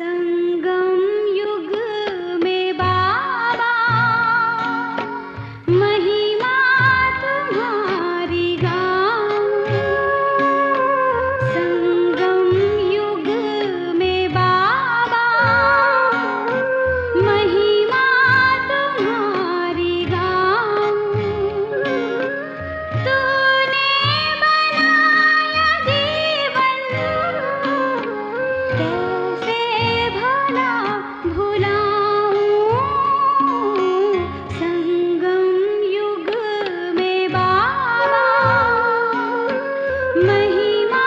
संगम युग में बाबा महिमा तुम्हारी गाऊं। संगम युग में बाबा महिमा तुम्हारी गाऊं। तूने बनाया जीवन कैसे भला भुलाऊं। संगम युग में बाबा महिमा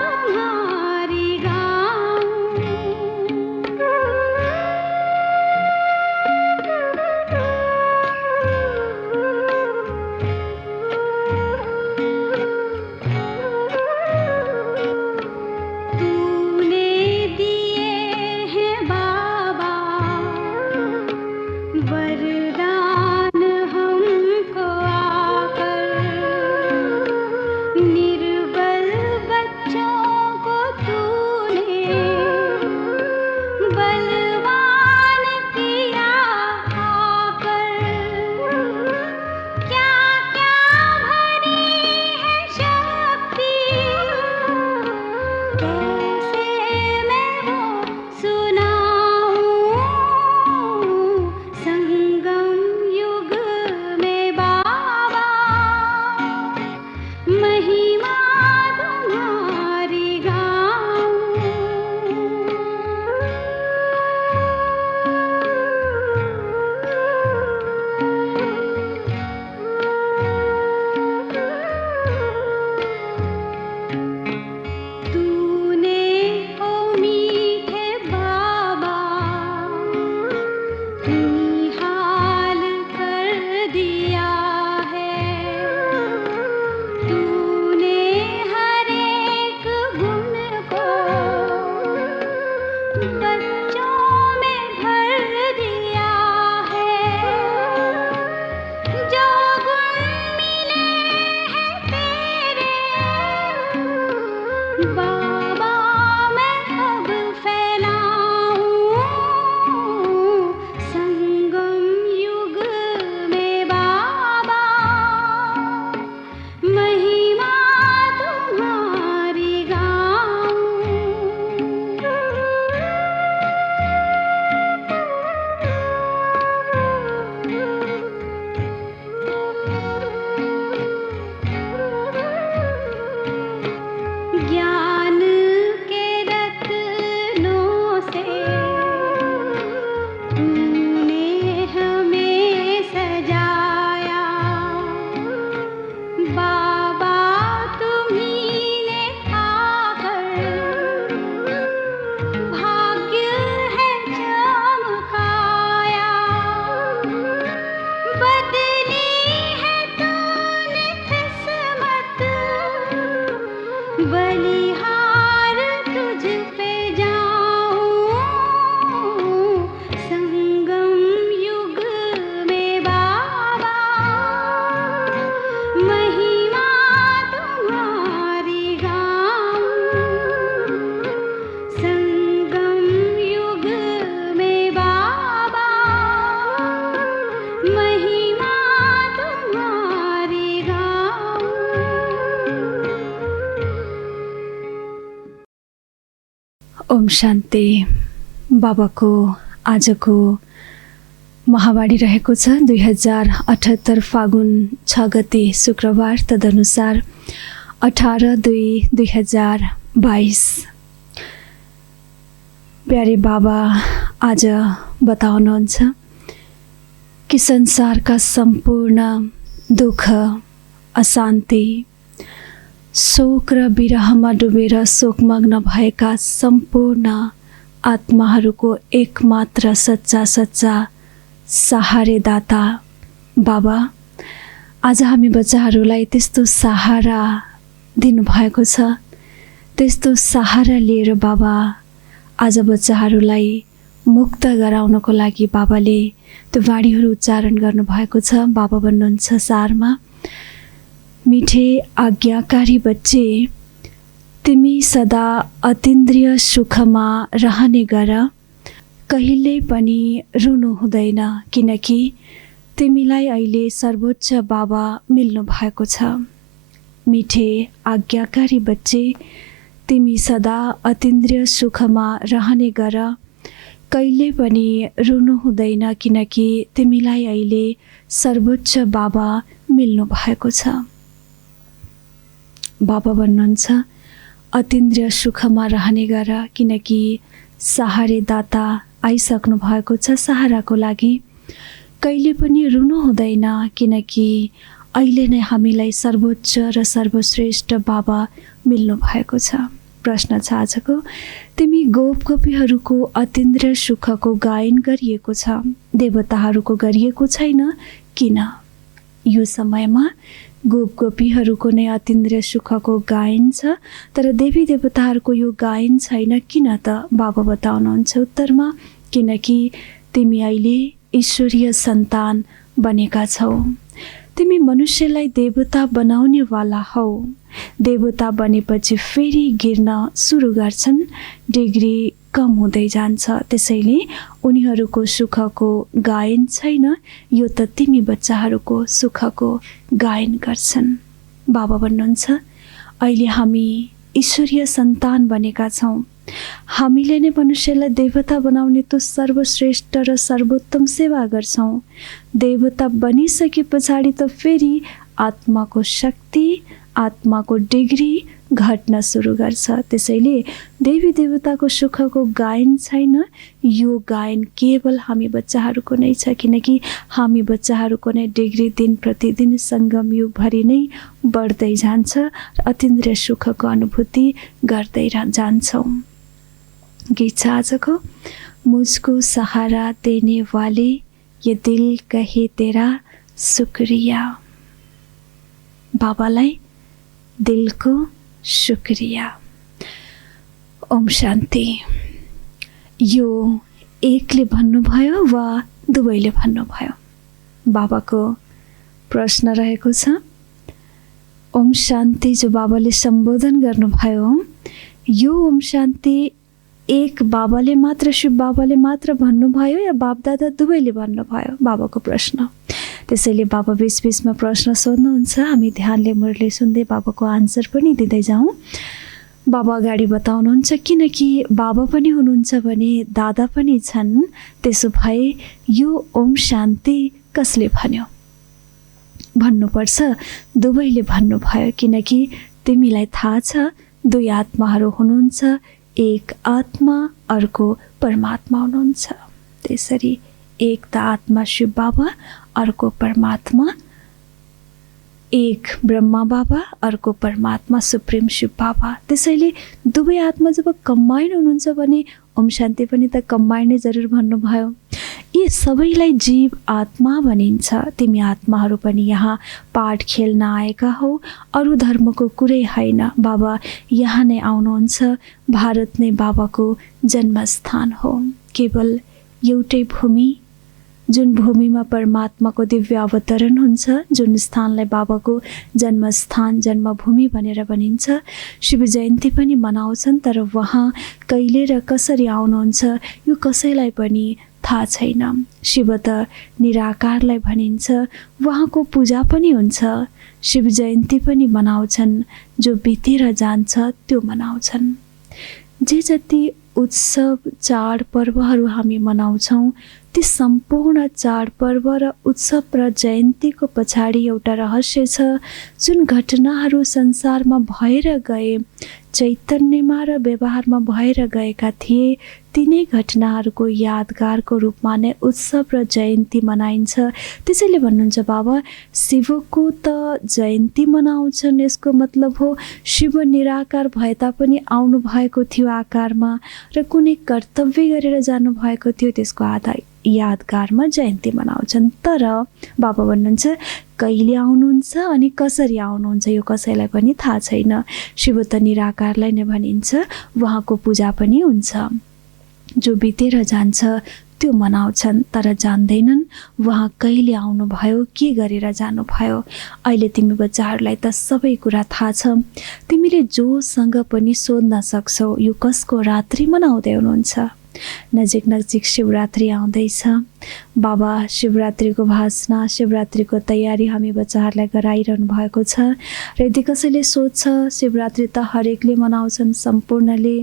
तुम्हारी तूने दिए हैं बाबा वरदान हमको आकर। निर्बल बच्चों को तूने बलवान किया आकर। क्या क्या भरी है शक्ति कैसे मैं वो सुनाऊं। संगम युग में बाबा महिमा तुम्हारी तूने ओ मीठे बाबा निहाल कर दिया है। तूने हर एक गुण को बच्चों में भर दिया है। जो गुण मिले हैं तेरे बाबा मैं अब फैलाऊं। संगम युग में बाबा महिमा तुम्हारी ज्ञान के रत्नों से तूने हमें सजाया। बाबा तुम्ही ने आकर भाग्य है चमकाया। बदली है तूने किस्मत बलिहार तुझ पे जाऊं। संगम युग में बाबा महिमा तुम्हारी गाऊं। संगम युग में बाबा महिमा तुम्हारी गाऊं। ओम शान्ति। बाबाको आजको महावाणी रहेको छ 2078 फागुन 6 गते शुक्रबार, तदनुसार 18/2/2022। प्यारे बाबा आज बताउनुहुन्छ कि संसारका सम्पूर्ण दुःख, अशान्ति, शोक र विरहमा डुबेर शोकमग्न भएका सम्पूर्ण आत्माहरूको एकमात्र सच्चा सहारेदाता बाबा आज हामी बच्चाहरूलाई त्यस्तो सहारा दिनुभएको छ। त्यस्तो सहारा लिएर बाबा आज बच्चाहरूलाई मुक्त गराउनको लागि बाबाले त्यो वाणीहरू उच्चारण गर्नुभएको छ। बाबा भन्नुहुन्छ सारमा, मीठे आज्ञाकारी बच्चे तिमी सदा अतीन्द्रिय सुखमा रहने गर, कहिल्यै पनि रुनु हुँदैन, किनकि तिमीलाई अहिले सर्वोच्च बाबा मिल्नु भएको छ। मिठे आज्ञाकारी बच्चे, तिमी सदा अतीन्द्रिय सुखमा रहने गर, कहिले पनि रुनु हुँदैन, किनकि तिमीलाई अहिले सर्वोच्च बाबा मिल्नु भएको छ। बाबा भन्नुहुन्छ अतीन्द्रिय सुखमा रहने गर, किनकि सहारे दाता आइसक्नु भएको छ सहाराको लागि। कहिले पनि रुनु हुँदैन, किनकि अहिले नै हामीलाई सर्वोच्च र सर्वश्रेष्ठ बाबा मिल्नु भएको छ। प्रश्न छ आजको, तिमी गोपगोपीहरूको अतीन्द्रिय सुखको गायन गरिएको छ, देवताहरूको गरिएको छैन, किन? यो समयमा गोपगोपीहरूको नै अतीन्द्रिय सुखको गायन छ, तर देवी देवताहरूको यो गायन छैन, किन त? बाबा बताउनुहुन्छ उत्तरमा, किनकि तिमी अहिले ईश्वरीय सन्तान बनेका छौ। तिमी मनुष्यलाई देवता बनाउनेवाला हौ। देवता बनेपछि फेरि गिर्न सुरु गर्छन्, डिग्री कम हुँदै जान्छ, त्यसैले उनीहरूको सुखको गायन छैन, यो त तिमी बच्चाहरूको सुखको गायन गर्छन्। बाबा भन्नुहुन्छ अहिले हामी ईश्वरीय सन्तान बनेका छौँ। हामीले नै मनुष्यलाई देवता बनाउने त सर्वश्रेष्ठ र सर्वोत्तम सेवा गर्छौँ। देवता बनिसके पछाडि त फेरि आत्माको शक्ति, आत्माको डिग्री घट्न सुरु गर्छ। त्यसैले देवी देवताको सुखको गायन छैन, यो गायन केवल हामी बच्चाहरूको नै छ, किनकि हामी बच्चाहरूको नै डिग्री दिन प्रतिदिन सङ्गम युगभरि नै बढ्दै जान्छ र अतीन्द्रिय सुखको अनुभूति गर्दै जान्छौँ। गीत छ आजको, मुझको सहारा देने वाले ये दिल कहे तेरा शुक्रिया। बाबालाई दिलको शुक्रिया। ओम शान्ति। यो एकले भन्नुभयो वा दुवैले भन्नुभयो? बाबाको प्रश्न रहेको छ। ओम शान्ति जो बाबाले सम्बोधन गर्नुभयो, यो ओम शान्ति एक बाबाले मात्र, शिव बाबाले मात्र भन्नुभयो या बापदादा दुवैले भन्नुभयो? बाबाको प्रश्न। त्यसैले बाबा बिचबिचमा प्रश्न सोध्नुहुन्छ, हामी ध्यानले मुरली सुन्दै बाबाको आन्सर पनि दिँदै जाउँ। बाबा अगाडि बताउनुहुन्छ, किनकि बाबा पनि हुनुहुन्छ भने दादा पनि छन्, त्यसो भए यो ओम शान्ति कसले भन्यो? भन्नुपर्छ दुवैले भन्नुभयो, किनकि तिमीलाई थाहा छ दुई आत्माहरू हुनुहुन्छ, एक आत्मा अर्को परमात्मा हुनुहुन्छ। त्यसरी एक त आत्मा शिव बाबा, अर्को परमात्मा, एक ब्रह्मा बाबा, अर्को परमात्मा सुप्रिम शिव बाबा। त्यसैले दुवै आत्मा जब कम्बाइन हुनुहुन्छ भने ओम शान्ति पनि त कम्बाइन नै जरुर भन्नुभयो। यी सबैलाई जीव आत्मा भनिन्छ। तिमी आत्माहरू पनि यहाँ पाठ खेल्न आएका हौ, अरू धर्मको कुरै होइन। बाबा यहाँ नै आउनुहुन्छ, भारत नै बाबाको जन्मस्थान हो। केवल एउटै भूमि, जुन भूमिमा परमात्माको दिव्य अवतरण हुन्छ, जुन स्थानलाई बाबाको जन्मस्थान, जन्मभूमि भनेर भनिन्छ। शिव जयन्ती पनि मनाउँछन्, तर उहाँ कहिले र कसरी आउनुहुन्छ यो कसैलाई पनि थाहा छैन। शिव त निराकारलाई भनिन्छ, उहाँको पूजा पनि हुन्छ। शिव जयन्ती पनि मनाउँछन्, जो बितेर जान्छ त्यो मनाउँछन्। जे जति उत्सव चाडपर्वहरू हामी मनाउँछौँ, ती सम्पूर्ण चाडपर्व र उत्सव र जयन्तीको पछाडि एउटा रहस्य छ। जुन घटनाहरू संसारमा भएर गए, चैतन्यमा र व्यवहारमा भएर गएका थिए, तिनै घटनाहरूको यादगारको रूपमा नै उत्सव र जयन्ती मनाइन्छ। त्यसैले भन्नुहुन्छ बाबा, शिवको त जयन्ती मनाउँछन्, यसको मतलब हो शिव निराकार भए तापनि आउनु भएको थियो आकारमा र कुनै कर्तव्य गरेर जानुभएको थियो, त्यसको आधार यादगारमा जयन्ती मनाउँछन्। तर बाबा भन्नुहुन्छ कहिले आउनुहुन्छ अनि कसरी आउनुहुन्छ यो कसैलाई पनि थाहा छैन। शिव त निराकारलाई नै भनिन्छ, उहाँको पूजा पनि हुन्छ। जो बितेर जान्छ त्यो मनाउँछन् तर जान्दैनन् उहाँ कहिले आउनुभयो, के गरेर जानुभयो। अहिले तिमी बच्चाहरूलाई त सबै कुरा थाहा छ। तिमीले जोसँग पनि सोध्न सक्छौ यो कसको रात्रि मनाउँदै हुनुहुन्छ। नजिक नजिक शिवरात्रि आउँदैछ। बाबा शिवरात्रिको भाषण, शिवरात्रिको तयारी हामी बच्चाहरूलाई गराइरहनु भएको छ। र यदि कसैले सोध्छ शिवरात्रि त हरेकले मनाउँछन्, सम्पूर्णले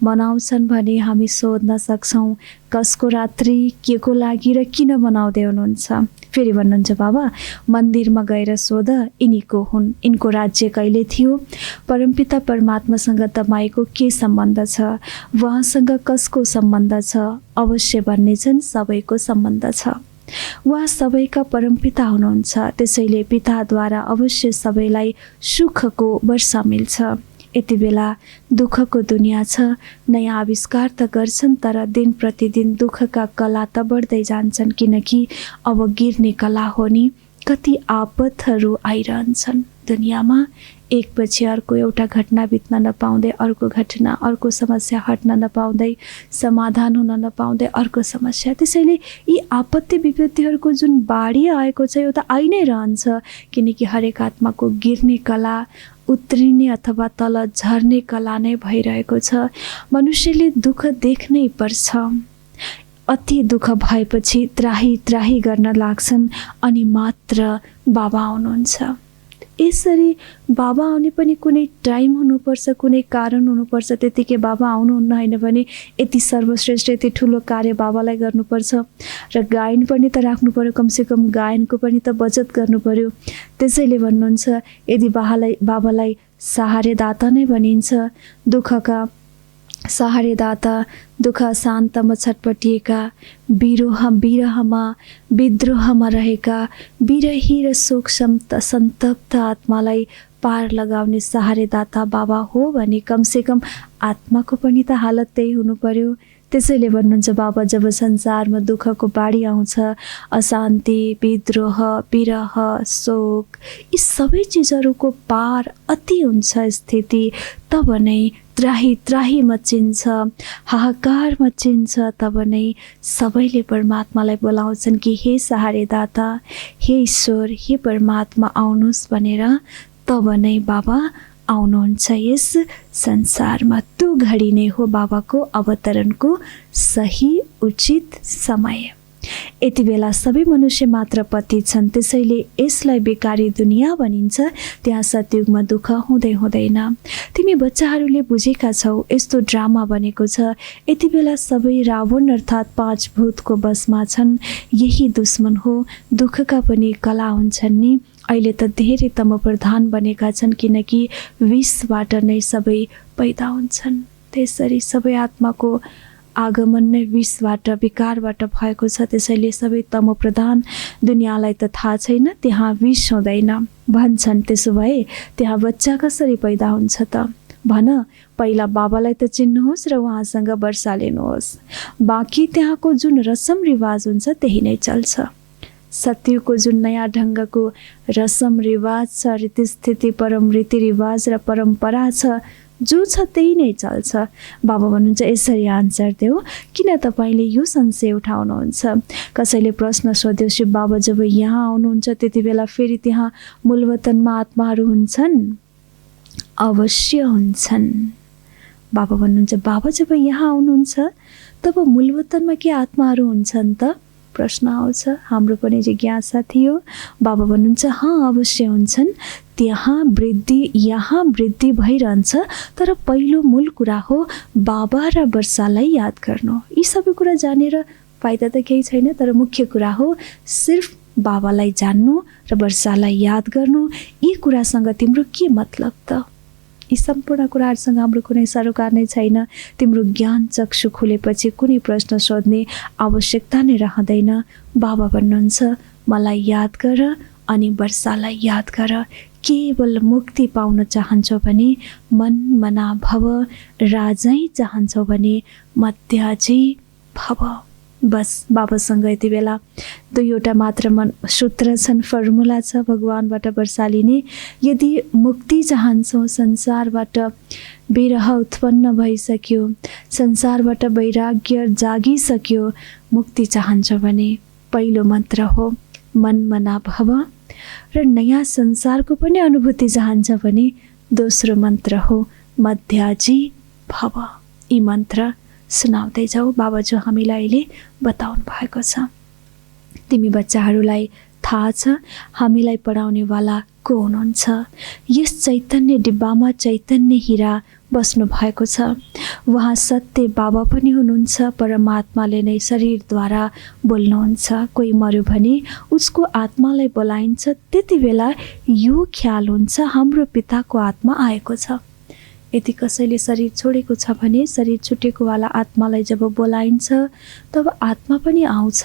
मनाउँछन् भने हामी सोध्न सक्छौँ कसको रात्रि, के को लागि र किन मनाउँदै हुनुहुन्छ। फेरि भन्नुहुन्छ बाबा मन्दिरमा गएर सोध, यिनीको हुन्, यिनको राज्य कहिले थियो, परमपिता परमात्मासँग तपाईँको के सम्बन्ध छ, उहाँसँग कसको सम्बन्ध छ। अवश्य भन्नेछन् सबैको सम्बन्ध छ। उहाँ सबैका परमपिता हुनुहुन्छ, त्यसैले पिताद्वारा अवश्य सबैलाई सुखको वर्षा मिल्छ। यति बेला दुःखको दुनियाँ छ। नयाँ आविष्कार त गर्छन् तर दिन प्रतिदिन दुःखका कला त बढ्दै जान्छन्, किनकि अब गिर्ने कला हो नि। कति आपतहरू आइरहन्छन् दुनियाँमा, एकपछि अर्को एउटा घटना बित्न नपाउँदै अर्को घटना, अर्को समस्या हट्न नपाउँदै, समाधान हुन नपाउँदै अर्को समस्या। त्यसैले यी आपत्ति विपत्तिहरूको जुन बाढी आएको छ यो त आइ नै रहन्छ, किनकि हरेक आत्माको गिर्ने कला, उत्रिने अथवा तल झर्ने कला नै भइरहेको छ। मनुष्यले दुःख देख्नै पर्छ। अति दुःख भएपछि त्राही त्राही गर्न लाग्छन् अनि मात्र बाबा आउनुहुन्छ। यसरी बाबा आउने पनि कुनै टाइम हुनुपर्छ, कुनै कारण हुनुपर्छ। त्यतिकै बाबा आउनुहुन्न होइन भने यति सर्वश्रेष्ठ यति ठुलो कार्य बाबालाई गर्नुपर्छ र गायन पनि त राख्नु पर्यो, कमसेकम गायनको पनि त बचत गर्नु पर्यो। त्यसैले भन्नुहुन्छ यदि बाबालाई सहारेदाता नै भनिन्छ, दुःखका सहारेदाता, दुःख शान्तमा छटपटिएका, विरहमा विद्रोहमा रहेका विरही र शोक सन्तप्त आत्मालाई पार लगाउने सहारेदाता बाबा हो भने कमसेकम आत्माको पनि त हालत त्यही हुनु पर्यो। त्यसैले भन्नुहुन्छ बाबा जब संसारमा दुःखको बाढी आउँछ, अशान्ति, विद्रोह, विरह, शोक, यी सबै चिजहरूको पार अति हुन्छ स्थिति, तब नै त्राही त्राही मचिन्छ, हाहाकार मचिन्छ। तब नै सबैले परमात्मालाई बोलाउँछन् कि हे सहारेदाता, हे ईश्वर, हे परमात्मा आउनुहोस् भनेर। तब नै बाबा आउनुहुन्छ यस संसारमा। त्यो घडी नै हो बाबाको अवतरणको सही उचित समय। यति बेला सबै मनुष्य मात्र पतित छन्, त्यसैले यसलाई बेकारी दुनियाँ भनिन्छ। त्यहाँ सतयुगमा दुःख हुँदै हुँदैन। तिमी बच्चाहरूले बुझेका छौ यस्तो ड्रामा बनेको छ। यति बेला सबै रावण अर्थात् 5 भूतको बसमा छन्। यही दुश्मन हो। दुःखका पनि कला हुन्छन् नि। अहिले त धेरै तमप्रधान बनेका छन्, किनकि विषबाट नै सबै पैदा हुन्छन्। त्यसरी सबै आत्माको आगमन नै विषबाट, विकारबाट भएको छ। त्यसैले सबै तमप्रधान। दुनियाँलाई त थाहा छैन त्यहाँ विष हुँदैन भन्छन्। त्यसो भए त्यहाँ बच्चा कसरी पैदा हुन्छ त? भन, पहिला बाबालाई त चिन्नुहोस् र उहाँसँग वर्षा लिनुहोस्। बाँकी त्यहाँको जुन रसम रिवाज हुन्छ त्यही नै चल्छ। सत्यको जुन नयाँ ढङ्गको रसम रिवाज छ, रीतिस्थिति, परम रीतिरिवाज र परम्परा छ, जो छ त्यही नै चल्छ। बाबा भन्नुहुन्छ यसरी आन्सर देऊ, किन तपाईँले यो संशय उठाउनुहुन्छ? कसैले प्रश्न सोध्यो, शिव बाबा जब यहाँ आउनुहुन्छ त्यति बेला फेरि त्यहाँ मूलवतनमा आत्माहरू हुन्छन्? अवश्य हुन्छन्। बाबा भन्नुहुन्छ बाबा जब यहाँ आउनुहुन्छ तब मूलवतनमा के आत्माहरू हुन्छन् त? प्रश्न आउँछ। हाम्रो पनि जिज्ञासा थियो। बाबा भन्नुहुन्छ अवश्य हुन्छन्। यहाँ वृद्धि भइरहन्छ, तर पहिलो मूल कुरा हो बाबा र वर्षालाई याद गर्नु। यी सबै कुरा जानेर फाइदा त केही छैन, तर मुख्य कुरा हो सिर्फ बाबालाई जान्नु र वर्षालाई याद गर्नु। यी कुरासँग तिम्रो के मतलब त? यी सम्पूर्ण कुराहरूसँग हाम्रो कुनै सरोकार नै छैन। तिम्रो ज्ञान चक्षु खुलेपछि कुनै प्रश्न सोध्ने आवश्यकता नै रहँदैन। बाबा भन्नुहुन्छ मलाई याद गर अनि वर्षालाई याद गर। केवल मुक्ति पाउन चाहन्छौ भने मन मना भव, राजै चाहन्छौ भने मध्याजी भव। बस बाबासँग यति बेला दुईवटा मात्र सूत्र छन्, फर्मुला छ भगवानबाट वर्षालिने। यदि मुक्ति चाहन्छौँ, संसारबाट विरह उत्पन्न भइसक्यो, संसारबाट वैराग्य जागिसक्यो, मुक्ति चाहन्छ भने पहिलो मन्त्र हो मनमना भव, र नयाँ संसारको पनि अनुभूति चाहन्छ भने दोस्रो मन्त्र हो मध्याजी भव। यी मन्त्र सुनाउँदै जाऊ। बाबा जो हामीलाई अहिले बताउनु भएको छ। तिमी बच्चाहरूलाई थाहा छ हामीलाई पढाउनेवाला को हुनुहुन्छ। यस चैतन्य डिब्बामा चैतन्य हीरा बस्नु भएको छ। उहाँ सत्य बाबा पनि हुनुहुन्छ। परमात्माले नै शरीरद्वारा बोल्नुहुन्छ। कोही मर्यो भने उसको आत्मालाई बोलाइन्छ। त्यति बेला यो ख्याल हुन्छ हाम्रो पिताको आत्मा आएको छ। यदि कसैले शरीर छोडेको छ भने शरीर छुटेकोवाला आत्मालाई जब बोलाइन्छ तब आत्मा पनि आउँछ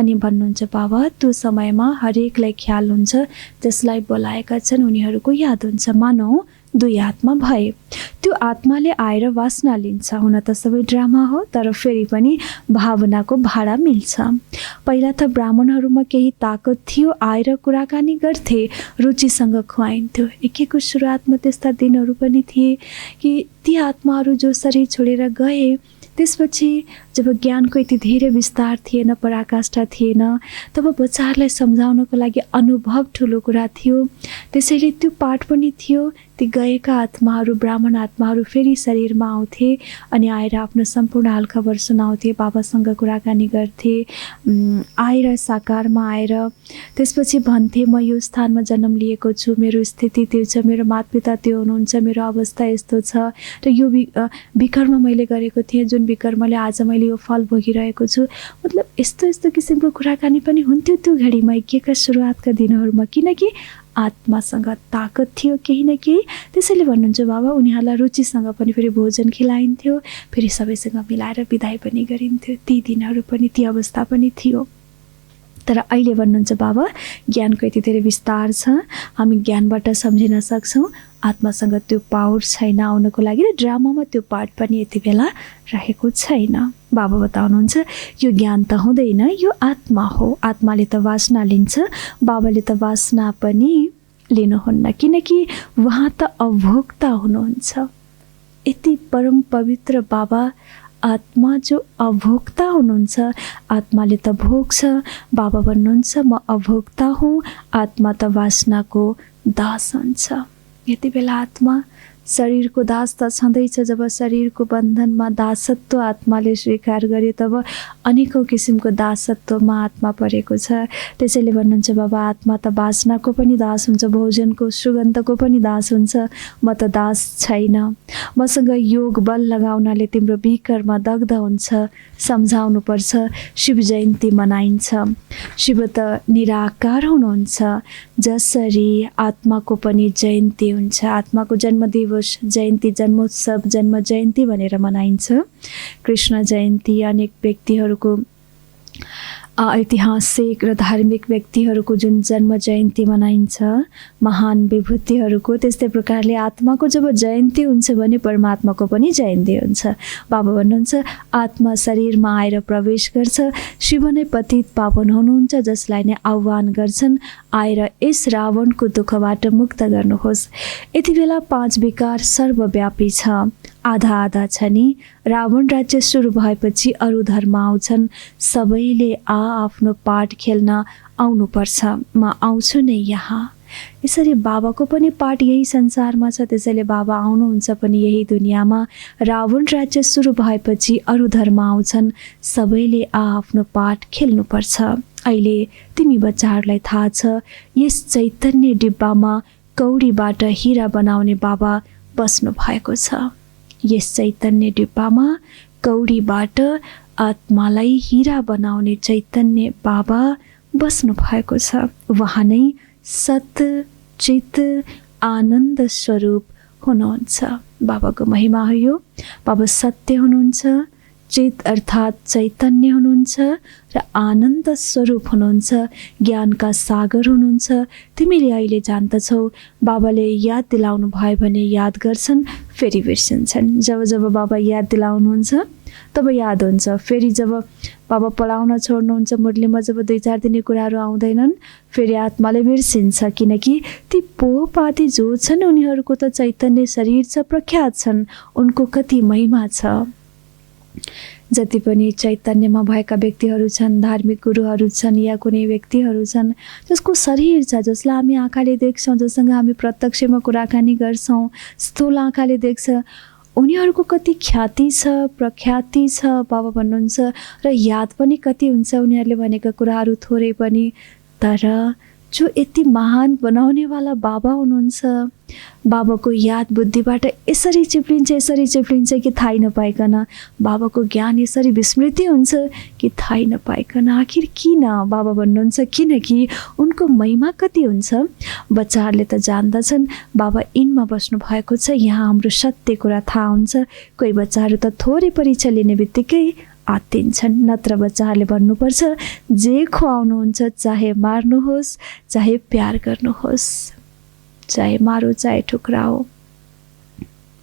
अनि भन्नुहुन्छ बाबा त्यो समयमा हरेकलाई ख्याल हुन्छ जसलाई बोलाएका छन् उनीहरूको याद हुन्छ। मानौ दुई आत्मा भए, त्यो आत्माले आएर वासना लिन्छ। हुन त सबै ड्रामा हो, तर फेरि पनि भावनाको भाडा मिल्छ। पहिला त ब्राह्मणहरूमा केही ताकत थियो, आएर कुराकानी गर्थे, रुचिसँग खुवाइन्थ्यो। एकेको सुरुवातमा त्यस्ता दिनहरू पनि थिए कि ती आत्माहरू जो शरीर छोडेर गए त्यसपछि जब ज्ञानको यति धेरै विस्तार थिएन, पराकाष्ठा थिएन, तब बच्चाहरूलाई सम्झाउनको लागि अनुभव ठुलो कुरा थियो। त्यसैले त्यो पाठ पनि थियो। ती गएका आत्माहरू, ब्राह्मण आत्माहरू फेरि शरीरमा आउँथे अनि आएर आफ्नो सम्पूर्ण हालखबर सुनाउँथे, बाबासँग कुराकानी गर्थे। आएर साकारमा आएर त्यसपछि भन्थे म यो स्थानमा जन्म लिएको छु, मेरो स्थिति त्यो छ, मेरो मातपिता त्यो हुनुहुन्छ, मेरो अवस्था यस्तो छ र यो विकर्म मैले गरेको थिएँ, जुन विकर्मले आज मैले यो फल भोगिरहेको छु। मतलब यस्तो यस्तो किसिमको कुराकानी पनि हुन्थ्यो त्यो घडीमा एकेका सुरुवातका दिनहरूमा, किनकि आत्मासँग ताकत थियो केही न केही। त्यसैले भन्नुहुन्छ बाबा उनीहरूलाई रुचिसँग पनि फेरि भोजन खिलाइन्थ्यो, फेरि सबैसँग मिलाएर विदाई पनि गरिन्थ्यो। ती दिनहरू पनि, ती अवस्था पनि थियो। तर अहिले भन्नुहुन्छ बाबा ज्ञानको यति धेरै विस्तार छ, हामी ज्ञानबाट सम्झिन सक्छौँ। आत्मासँग त्यो पावर छैन आउनको लागि र ड्रामामा त्यो पार्ट पनि यति बेला रहेको छैन। बाबा बताउनुहुन्छ यो ज्ञान त हुँदैन, यो आत्मा हो। आत्माले त वासना लिन्छ, बाबाले त वासना पनि लिनुहुन्न, किनकि उहाँ त अभोक्ता हुनुहुन्छ। यति परम पवित्र बाबा आत्मा जो अभोक्ता हुनुहुन्छ। आत्माले त भोग्छ, बाबा भन्नुहुन्छ म अभोक्ता हुँ, आत्मा त वासनाको दास हुन्छ। यति बेला आत्मा शरीरको दास त छँदैछ। जब शरीरको बन्धनमा दासत्व आत्माले स्वीकार गरे तब अनेकौँ किसिमको दासत्वमा आत्मा परेको छ। त्यसैले भन्नुहुन्छ बाबा आत्मा त वासनाको पनि दास हुन्छ, भोजनको सुगन्धको पनि दास हुन्छ। म त दास छैन, मसँग योग बल लगाउनाले तिम्रो विकर्म दग्ध हुन्छ। सम्झाउनुपर्छ शिव जयन्ती मनाइन्छ। शिव त निराकार हुनुहुन्छ, जसरी आत्माको पनि जयन्ती हुन्छ। आत्माको जन्मदिवस जयन्ती, जन्मोत्सव, जन्म जयन्ती भनेर मनाइन्छ। कृष्ण जयन्ती अनेक व्यक्तिहरूको ऐतिहासिक र धार्मिक व्यक्तिहरूको जुन जन्म जयन्ती मनाइन्छ, महान विभूतिहरूको, त्यस्तै प्रकारले आत्माको जब जयन्ती हुन्छ भने परमात्माको पनि जयन्ती हुन्छ। बाबा भन्नुहुन्छ आत्मा शरीरमा आएर प्रवेश गर्छ। शिव नै पतित पावन हुनुहुन्छ, जसलाई नै आह्वान गर्छन् आएर यस रावणको दुःखबाट मुक्त गर्नुहोस्। यति बेला 5 विकार सर्वव्यापी छ, आधा आधा छ नि। रावण राज्य सुरु भएपछि अरू धर्म आउँछन्, सबैले आफ्नो पाठ खेल्न आउनुपर्छ। म आउँछु नै यहाँ। यसरी बाबाको पनि पाठ यही संसारमा छ, त्यसैले बाबा आउनुहुन्छ पनि यही दुनियाँमा। रावण राज्य सुरु भएपछि अरू धर्म आउँछन्, सबैले आफ्नो पाठ खेल्नुपर्छ। अहिले तिमी बच्चाहरूलाई थाहा छ यस चैतन्य डिब्बामा कौडीबाट हीरा बनाउने बाबा बस्नु भएको छ। यस चैतन्य डिब्बामा कौडीबाट आत्मालाई हीरा बनाउने चैतन्य बाबा बस्नु भएको छ। उहाँ नै सत चित आनन्द स्वरूप हुनुहुन्छ। बाबाको महिमा हो यो। बाबा सत्य हुनुहुन्छ, चित अर्थात् चैतन्य हुनुहुन्छ र आनन्द स्वरूप हुनुहुन्छ, ज्ञानका सागर हुनुहुन्छ। तिमीले अहिले जान्दछौ बाबाले याद दिलाउनु भयो भने याद गर्छन्, फेरि बिर्सिन्छन्। जब जब बाबा याद दिलाउनुहुन्छ तब याद हुन्छ। फेरि जब बाबा पढाउन छोड्नुहुन्छ मुरलीमा, जब 2-4 दिन कुराहरू आउँदैनन्, फेरि आत्माले बिर्सिन्छ, किनकि ती पोपाती जो छन् उनीहरूको त चैतन्य शरीर छ, प्रख्यात छन्, उनको कति महिमा छ। जति पनि चैतन्यमा भएका व्यक्तिहरू छन्, धार्मिक गुरुहरू छन् या कुनै व्यक्तिहरू छन् जसको शरीर छ, जसलाई हामी आँखाले देख्छौँ, जससँग हामी प्रत्यक्षमा कुराकानी गर्छौँ, स्थूल आँखाले देख्छ, उनीहरूको कति ख्याति छ, प्रख्याति छ बाबा भन्नुहुन्छ, र याद पनि कति हुन्छ उनीहरूले भनेका कुराहरू थोरै पनि। तर जो यति महान बनाउनेवाला बाबा हुनुहुन्छ, बाबाको याद बुद्धिबाट यसरी चिप्लिन्छ कि थाहै नपाइकन, बाबाको ज्ञान यसरी विस्मृति हुन्छ कि थाहै नपाइकन। आखिर किन बाबा भन्नुहुन्छ? किनकि उनको महिमा कति हुन्छ। बच्चाहरूले त जान्दछन् बाबा इनमा बस्नु भएको छ, यहाँ हाम्रो सत्य कुरा थाहा हुन्छ। कोही बच्चाहरू त थोरै परीक्षा लिने बित्तिकै आत्तिन्छन्, नत्र बच्चाहरूले भन्नुपर्छ जे खुवाउनुहुन्छ, चाहे मार्नुहोस्, चाहे प्यार गर्नुहोस्, चाहे मारो चाहे ठुक्राओ,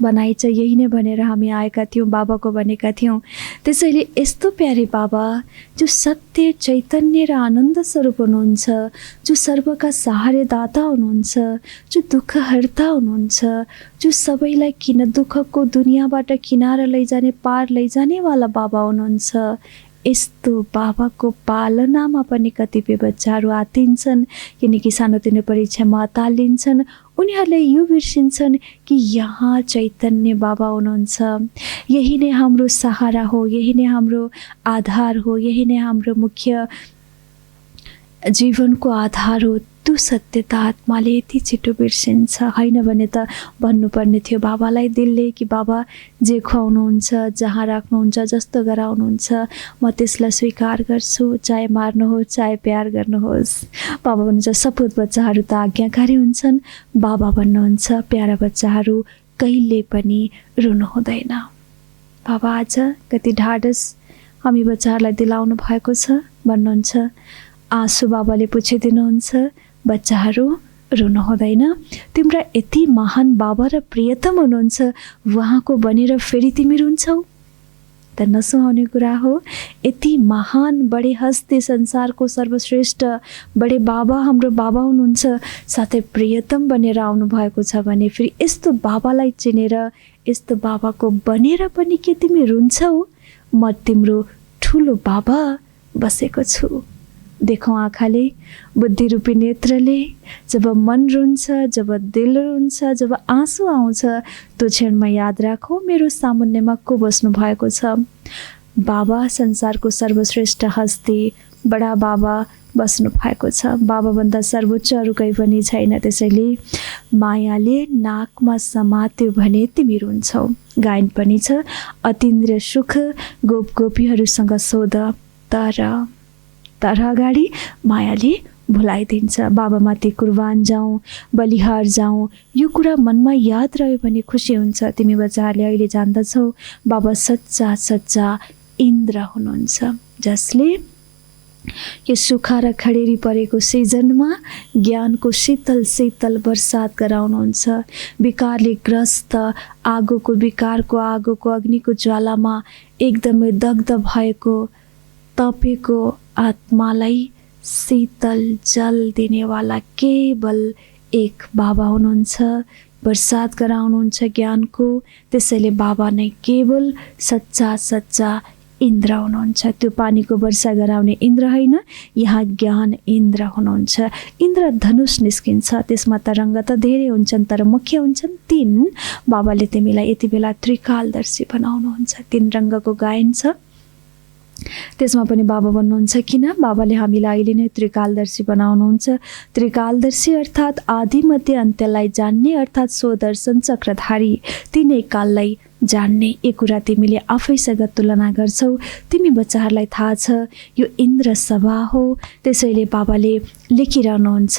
बनाइ चाहिँ यही नै भनेर हामी आएका थियौँ, बाबाको भनेका थियौँ। त्यसैले यस्तो प्यारे बाबा जो सत्य चैतन्य र आनन्द स्वरूप हुनुहुन्छ, जो सर्वका सहायदाता हुनुहुन्छ, जो दुःखहर्ता हुनुहुन्छ, जो सबैलाई किन दुःखको दुनियाँबाट किनारा लैजाने, पार लैजानेवाला बाबा हुनुहुन्छ, यस्तो बाबाको पालनामा पनि कतिपय बच्चाहरू आत्तिन्छन्, किनकि सानोतिनो परीक्षामा अतालिन्छन्। उनीहरूले यो बिर्सिन्छन् कि यहाँ चैतन्य बाबा हुनुहुन्छ, यही नै हाम्रो सहारा हो, यही नै हाम्रो आधार हो, यही नै हाम्रो मुख्य जीवनको आधार हो। त्यो सत्यता आत्माले यति छिटो बिर्सिन्छ। होइन भने त भन्नुपर्ने थियो बाबालाई दिलले कि बाबा जे खुवाउनुहुन्छ, जहाँ राख्नुहुन्छ, जस्तो गराउनुहुन्छ, म त्यसलाई स्वीकार गर्छु, चाहे मार्नुहोस्, चाहे प्यार गर्नुहोस्। बाबा भन्नुहुन्छ सपुत बच्चाहरू त आज्ञाकारी हुन्छन्, बाबा भन्नुहुन्छ प्यारा बच्चाहरू कहिले पनि रुनु हुँदैन। बाबा आज कति ढाडस हामी बच्चाहरूलाई दिलाउनु भएको छ भन्नुहुन्छ। आँसु बाबाले पुछिदिनुहुन्छ, बच्चाहरू रुनु हुँदैन, तिम्रा यति महान बाबा र प्रियतम हुनुहुन्छ, उहाँको बनेर फेरि तिमी रुन्छौ त नसुहाउने कुरा हो। यति महान बडे हस्ती, संसारको सर्वश्रेष्ठ बडे बाबा हाम्रो बाबा हुनुहुन्छ, साथै प्रियतम बनेर आउनु भएको छ भने फेरि यस्तो बाबालाई चिनेर, यस्तो बाबाको बनेर पनि के तिमी रुन्छौ? म तिम्रो ठुलो बाबा बसेको छु। देखौँ आँखाले, बुद्धि रूपी नेत्रले, जब मन रुन्छ, जब दिल रुन्छ, जब आँसु आउँछ, त्यो क्षणमा याद राखौँ मेरो सामुन्नेमा को बस्नु भएको छ। बाबा संसारको सर्वश्रेष्ठ हस्ती बडा बाबा बस्नु भएको छ। बाबाभन्दा सर्वोच्च अरू कोही पनि छैन। त्यसैले मायाले नाकमा समात्यो भने तिमी रुन्छौ। गायन पनि छ, अतीन्द्रिय सुख गोप गोपीहरूसँग सोध, तर अगाडि मायाले भुलाइदिन्छ। बाबामाथि कुर्बान जाउँ, बलिहार जाउँ, यो कुरा मनमा याद रह्यो भने खुसी हुन्छ। तिमी बच्चाहरूले अहिले जान्दछौ बाबा सच्चा सच्चा इन्द्र हुनुहुन्छ, जसले यो सुखा र खडेरी परेको सिजनमा ज्ञानको शीतल शीतल बर्सात गराउनुहुन्छ। विकारले ग्रस्त आगोको, विकारको आगोको, अग्निको ज्वालामा एकदमै दग्ध भएको, तपेको आत्मालाई शीतल जल दिनेवाला केवल एक बाबा हुनुहुन्छ, बर्सात गराउनुहुन्छ ज्ञानको। त्यसैले बाबा नै केवल सच्चा सच्चा इन्द्र हुनुहुन्छ। त्यो पानीको वर्षा गराउने इन्द्र होइन, यहाँ ज्ञान इन्द्र हुनुहुन्छ। इन्द्र धनुष निस्किन्छ, त्यसमा तरङ्ग त धेरै हुन्छन्, तर मुख्य हुन्छन् 3। बाबाले तिमीलाई यति बेला त्रिकालदर्शी बनाउनुहुन्छ। 3 रङ्गको गायन छ, त्यसमा पनि बाबा भन्नुहुन्छ किन बाबाले हामीलाई अहिले नै त्रिकालदर्शी बनाउनुहुन्छ। त्रिकालदर्शी अर्थात् आदि मध्य अन्त्यलाई जान्ने, अर्थात् स्वदर्शन चक्रधारी, तीनै काललाई जान्ने। एक कुरा तिमीले आफैसँग तुलना गर्छौ। तिमी बच्चाहरूलाई थाहा छ यो इन्द्र सभा हो, त्यसैले बाबाले लेखिरहनुहुन्छ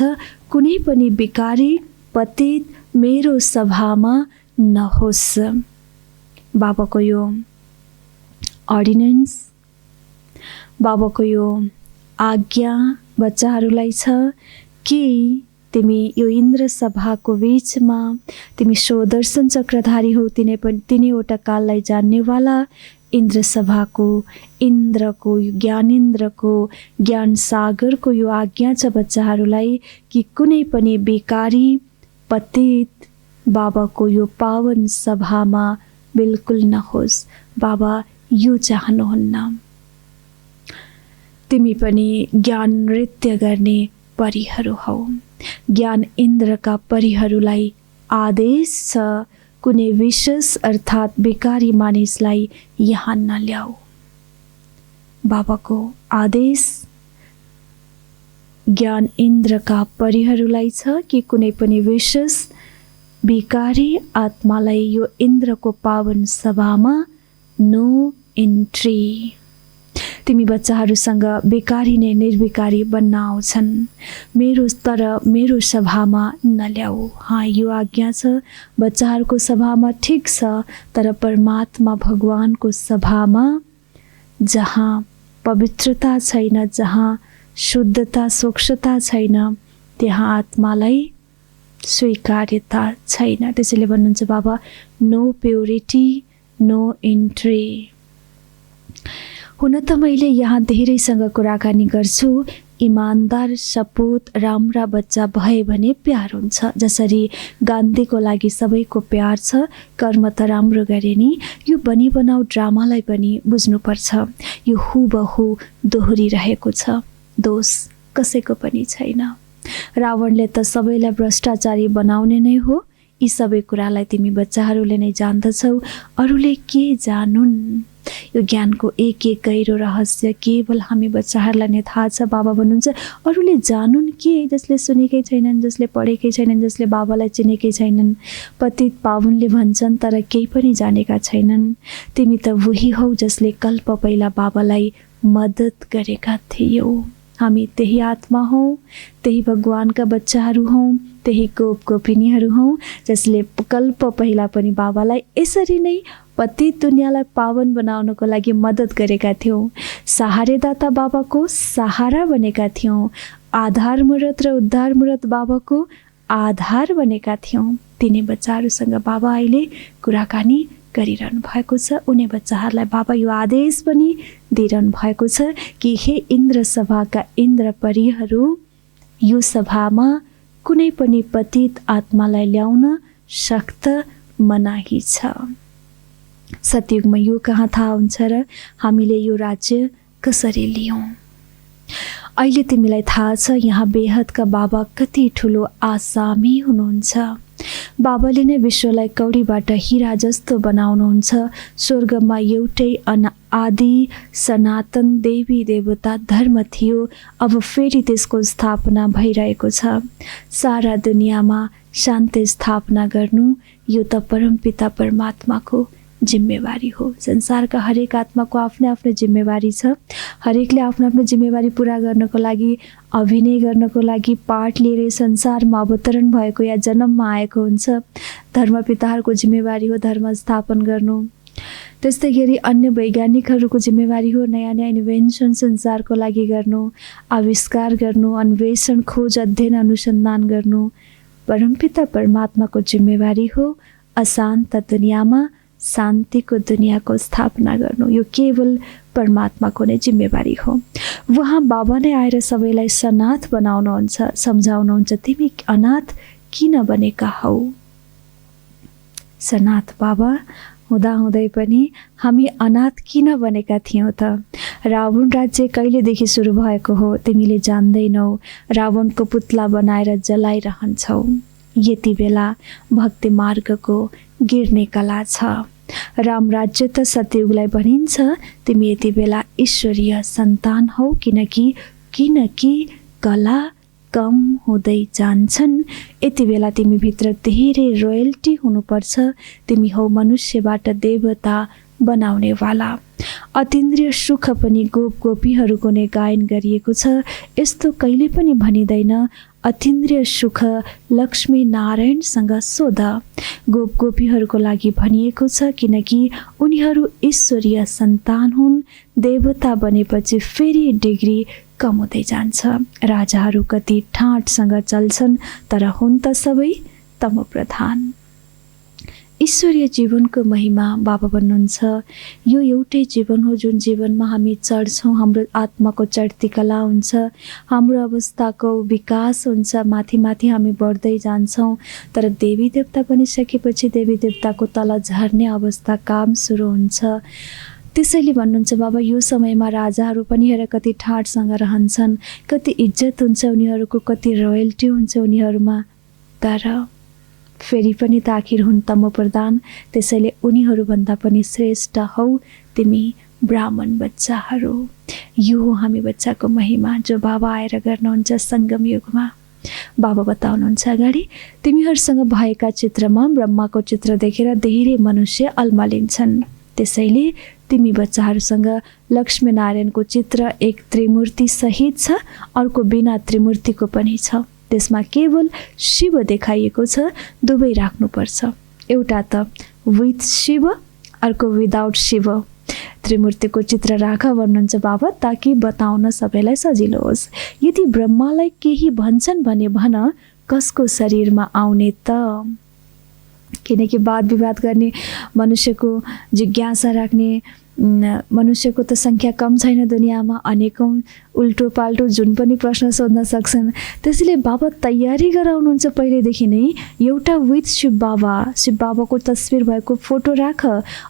कुनै पनि विकारी पतित मेरो सभामा नहोस्। बाबाको यो अर्डिनेन्स, बाबाको यो आज्ञा बच्चाहरूलाई छ कि तिमी यो इन्द्र सभाको बीचमा, तिमी स्वदर्शन चक्रधारी हो, तिनैवटा काललाई जान्नेवाला इन्द्र सभाको, इन्द्रको, ज्ञानेन्द्रको, ज्ञान सागरको यो आज्ञा छ बच्चाहरूलाई कि कुनै पनि बेकारी पतित बाबाको यो पावन सभामा बिल्कुल नहोस्। बाबा यो चाहनुहुन्न। तिमी पनि ज्ञान नृत्य गर्ने परीहरू हौ। ज्ञान इन्द्रका परीहरूलाई आदेश छ कुनै विशेष अर्थात् बेकारी मानिसलाई यहाँ नल्याऊ। बाबाको आदेश ज्ञान इन्द्रका परीहरूलाई छ कि कुनै पनि विशेष बेकारी आत्मालाई यो इन्द्रको पावन सभामा नो इन्ट्री। तिमी बच्चाहरूसँग बेकारी नै निर्विकारी बन्न आउँछन्, मेरो सभामा नल्याऊ। यो आज्ञा छ बच्चाहरूको सभामा ठिक छ, तर परमात्मा भगवानको सभामा जहाँ पवित्रता छैन, जहाँ शुद्धता स्वच्छता छैन, त्यहाँ आत्मालाई स्वीकार्यता छैन। त्यसैले भन्नुहुन्छ बाबा नो प्युरिटी नो इन्ट्री। हुन त मैले यहाँ धेरैसँग कुराकानी गर्छु। इमान्दार, सपुत, राम्रा बच्चा भए भने प्यार हुन्छ। जसरी गान्धीको लागि सबैको प्यार छ, कर्म त राम्रो गरे नि। यो बनी बनाऊ ड्रामालाई पनि बुझ्नुपर्छ। यो हुबहु दोहोरिरहेको छ, दोष कसैको पनि छैन। रावणले त सबैलाई भ्रष्टाचारी बनाउने नै हो। यी सबै कुरालाई तिमी बच्चाहरूले नै जान्दछौ, अरूले के जानुन्। यो ज्ञानको एक एक गहिरो रहस्य केवल हामी बच्चाहरूलाई नै थाहा छ। बाबा भन्नुहुन्छ अरूले जानुन् के, जसले सुनेकै छैनन्, जसले पढेकै छैनन्, जसले बाबालाई चिनेकै छैनन्। पतित पावनले भन्छन् तर केही पनि जानेका छैनन्। तिमी त वही हौ जसले कल्प पहिला बाबालाई मद्दत गरेका थियौ। हामी त्यही आत्मा हौँ, त्यही भगवानका बच्चाहरू हौँ, त्यही गोप गोपिनीहरू हौँ जसले कल्प पहिला पनि बाबालाई यसरी नै पतित दुनियाँलाई पावन बनाउनको लागि मद्दत गरेका थियौँ। सहारेदाता बाबाको सहारा बनेका थियौँ। आधारमूर्त र उद्धारमूर्त बाबाको आधार बनेका थियौँ। तिनै बच्चाहरूसँग बाबा अहिले कुराकानी गरिरहनु भएको छ। उनी बच्चाहरूलाई बाबा यो आदेश पनि दिइरहनु भएको छ कि हे इन्द्र सभाका इन्द्र परीहरू, यो सभामा कुनै पनि पतित आत्मालाई ल्याउन सख्त मनाही छ। सतयुगमा यो कहाँ थाहा हुन्छ र हामीले यो राज्य कसरी लियौँ। अहिले तिमीलाई थाहा छ यहाँ बेहदका बाबा कति ठुलो आसामी हुनुहुन्छ। बाबाले नै विश्वलाई कौडीबाट हिरा जस्तो बनाउनुहुन्छ। स्वर्गमा एउटै आदि सनातन देवी देवता धर्म थियो, अब फेरि त्यसको स्थापना भइरहेको छ। सारा दुनियाँमा शान्ति स्थापना गर्नु यो त परमपिता परमात्माको जिम्मेवारी हो। संसारका हरेक आत्माको आफ्नो आफ्नो जिम्मेवारी छ। हरेकले आफ्नो आफ्नो जिम्मेवारी पुरा गर्नको लागि, अभिनय गर्नको लागि पाठ लिएर संसारमा अवतरण भएको या जन्ममा आएको हुन्छ। धर्मपिताहरूको जिम्मेवारी हो धर्म स्थापन गर्नु। त्यस्तै गरी अन्य वैज्ञानिकहरूको जिम्मेवारी हो नयाँ नयाँ इन्भेन्सन संसारको लागि गर्नु, आविष्कार गर्नु, अन्वेषण, खोज, अध्ययन, अनुसन्धान गर्नु। परमपिता परमात्माको जिम्मेवारी हो अशान्त दुनियाँमा शान्तिको दुनियाँको स्थापना गर्नु। यो केवल परमात्माको नै जिम्मेवारी हो। वहाँ बाबा नै आएर सबैलाई सनाथ बनाउनुहुन्छ, सम्झाउनुहुन्छ तिमी अनाथ किन बनेका हौ। सनाथ बाबा हुँदाहुँदै पनि हामी अनाथ किन बनेका थियौँ त। रावण राज्य कहिलेदेखि सुरु भएको हो तिमीले जान्दैनौ। रावणको पुतला बनाएर जलाइरहन्छौ। यति बेला भक्ति मार्गको गिर्ने कला छ। राम राज्य त सतयुगलाई भनिन्छ। तिमी यति बेला ईश्वरीय सन्तान हौ, किनकि कला कम हुँदै जान्छन्। यति बेला तिमी भित्र धेरै रोयल्टी हुनुपर्छ। तिमी हौ मनुष्यबाट देवता बनाउनेवाला। अतीन्द्रिय सुख पनि गोप गोपीहरूको नै गायन गरिएको छ। यस्तो कहिले पनि भनिँदैन। अतीन्द्रिय सुख लक्ष्मी नारायणसँग सोध। गोप गोपीहरूको लागि भनिएको छ किनकि उनीहरू ईश्वरीय सन्तान हुन्। देवता बनेपछि फेरि डिग्री कम हुँदै जान्छ। राजाहरू कति ठाँटसँग चल्छन् तर हुन् त सबै तम प्रधान। ईश्वरीय जीवनको महिमा बाबा भन्नुहुन्छ यो एउटै जीवन हो जुन जीवनमा हामी चढ्छौँ, हाम्रो आत्माको चढ्ती कला हुन्छ, हाम्रो अवस्थाको विकास हुन्छ, माथि माथि हामी बढ्दै जान्छौँ। तर देवी देवता बनिसकेपछि देवी देवताको तल झर्ने अवस्था काम सुरु हुन्छ। त्यसैले भन्नुहुन्छ बाबा यो समयमा राजाहरू पनि हेर कति ठाडसँग रहन्छन्, कति इज्जत हुन्छ उनीहरूको, कति रोयल्टी हुन्छ उनीहरूमा, तर फेरि पनि त आखिर हुन् तम प्रधान। त्यसैले उनीहरूभन्दा पनि श्रेष्ठ हौ तिमी ब्राह्मण बच्चाहरू। यो हो हामी बच्चाको महिमा जो बाबा आएर गर्नुहुन्छ सङ्गम युगमा। बाबा बताउनुहुन्छ अगाडि तिमीहरूसँग भएका चित्रमा ब्रह्माको चित्र देखेर धेरै मनुष्य अल्मलिन्छन्। त्यसैले तिमी बच्चाहरूसँग लक्ष्मीनारायणको चित्र एक त्रिमूर्ति सहित छ, अर्को बिना त्रिमूर्तिको पनि छ। त्यसमा केवल शिव देखाइएको छ, दुवै राख्नुपर्छ। एउटा त विथ शिव, अर्को विदाउट शिव। त्रिमूर्तिको चित्र राख भन्नुहुन्छ बाबा, ताकि बताउन सबैलाई सजिलो होस्। यदि ब्रह्मालाई केही भन्छन् भने भन कसको शरीरमा आउने त? किनकि वाद विवाद गर्ने, मनुष्यको जिज्ञासा राख्ने मनुष्यको त सङ्ख्या कम छैन दुनियाँमा। अनेकौँ उल्टो पाल्टो जुन पनि प्रश्न सोध्न सक्छन्। त्यसैले बाबा तयारी गराउनुहुन्छ पहिलेदेखि नै। एउटा विथ शिव बाबा, शिव बाबाको तस्बिर भएको फोटो राख,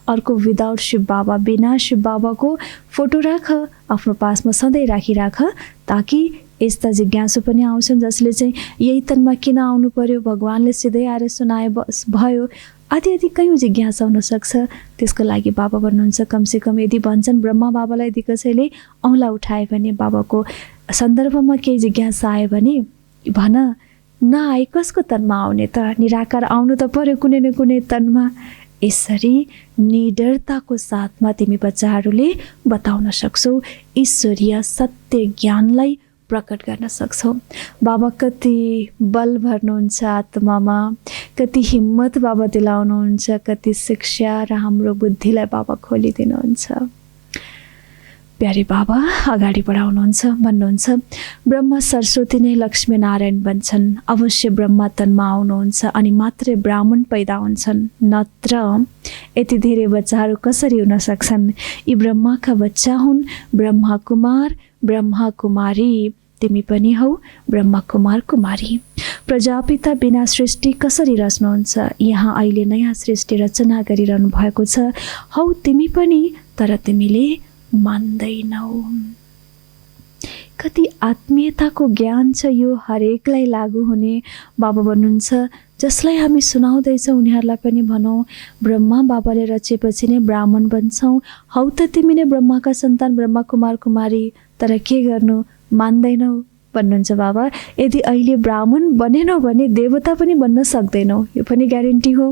अर्को विदाउट शिव बाबा, बिना शिव बाबाको फोटो राख, आफ्नो पासमा सधैँ राखिराख, ताकि यस्ता जिज्ञासु पनि आउँछन् जसले चाहिँ यही तनमा किन आउनु पर्यो, भगवान्ले सिधै आएर सुनाए भयो, आदि कयौँ जिज्ञासा हुनसक्छ। त्यसको लागि बाबा भन्नुहुन्छ कमसेकम यदि भन्छन् ब्रह्मा बाबालाई यदि कसैले औँला उठाए भने, बाबाको सन्दर्भमा केही जिज्ञासा आयो भने भन, नआए कसको तनमा आउने त? निराकार आउनु त पर्यो कुनै न कुनै तनमा। यसरी निडरताको साथमा तिमी बच्चाहरूले बताउन सक्छौ, ईश्वरीय सत्य ज्ञानलाई प्रकट गर्न सक्छौँ। बाबा कति बल भर्नुहुन्छ आत्मामा, कति हिम्मत बाबा दिलाउनुहुन्छ, कति शिक्षा र हाम्रो बुद्धिलाई बाबा खोलिदिनुहुन्छ। प्यारे बाबा अगाडि बढाउनुहुन्छ, भन्नुहुन्छ ब्रह्मा सरस्वती नै लक्ष्मीनारायण बन्छन्। अवश्य ब्रह्मा तनमा आउनुहुन्छ अनि मात्रै ब्राह्मण पैदा हुन्छन्, नत्र यति धेरै बच्चाहरू कसरी हुन सक्छन्? यी ब्रह्माका बच्चा हुन्, ब्रह्मा कुमार ब्रह्मा कुमारी। तिमी पनि हौ ब्रह्मा कुमार कुमारी। प्रजापिता बिना सृष्टि कसरी रच्नुहुन्छ? यहाँ अहिले नयाँ सृष्टि रचना गरिरहनु भएको छ, हौ तिमी पनि, तर तिमीले मान्दैनौ। कति आत्मीयताको ज्ञान छ यो, हरेकलाई लागू हुने। बाबा भन्नुहुन्छ जसलाई हामी सुनाउँदैछौँ उनीहरूलाई पनि भनौँ ब्रह्मा बाबाले रचेपछि नै ब्राह्मण बन्छौँ, हौ त तिमी नै ब्रह्माका सन्तान, ब्रह्मा कुमार कुमारी, तर के गर्नु मान्दैनौ भन्नुहुन्छ बाबा। यदि अहिले ब्राह्मण बनेनौ भने देवता पनि बन्न सक्दैनौ, यो पनि ग्यारेन्टी हो।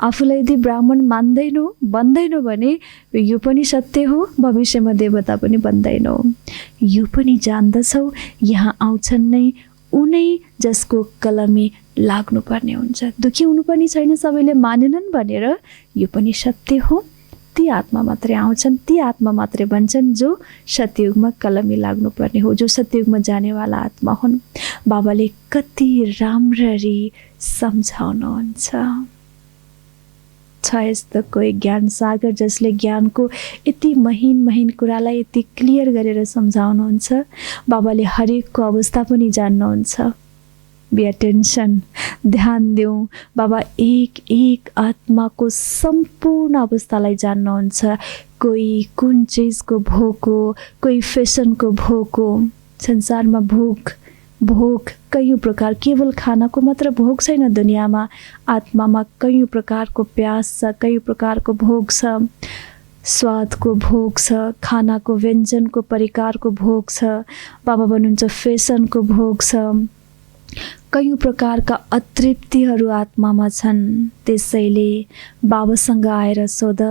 आफूलाई यदि ब्राह्मण मान्दैनौ बन्दैनौ भने यो पनि सत्य हो, भविष्यमा देवता पनि बन्दैनौ। यो पनि जान्दछौ यहाँ आउँछन् नै उनै जसको कलमी लाग्नुपर्ने हुन्छ। दुखी हुनु पनि छैन सबैले मानेनन् भनेर, यो पनि सत्य हो। ती आत्मा मात्रै आउँछन्, ती आत्मा मात्रै बन्छन् जो सत्ययुगमा कलमी लाग्नुपर्ने हो, जो सत्ययुगमा जानेवाला आत्मा हुन्। बाबाले कति राम्ररी सम्झाउनुहुन्छ। छ यस्तो कोही ज्ञान सागर जसले ज्ञानको यति महीन महीन कुरालाई यति क्लियर गरेर सम्झाउनुहुन्छ। बाबाले हरेकको अवस्था पनि जान्नुहुन्छ। बी अटेन्सन, ध्यान देऊ। बाबा एक एक आत्माको सम्पूर्ण अवस्थालाई जान्नुहुन्छ। कोही कुन चिजको भोक हो, कोही फेसनको भोक हो। संसारमा भोक कयौँ प्रकार, केवल खानाको मात्र भोक छैन दुनियाँमा। आत्मामा कयौँ प्रकारको प्यास छ, कयौँ प्रकारको भोक छ। स्वादको भोक छ, खानाको व्यञ्जनको परिकारको भोक छ। बाबा भन्नुहुन्छ फेसनको भोक छ। कयौँ प्रकारका अतृप्तिहरू आत्मामा छन्। त्यसैले बाबासँग आएर सोध,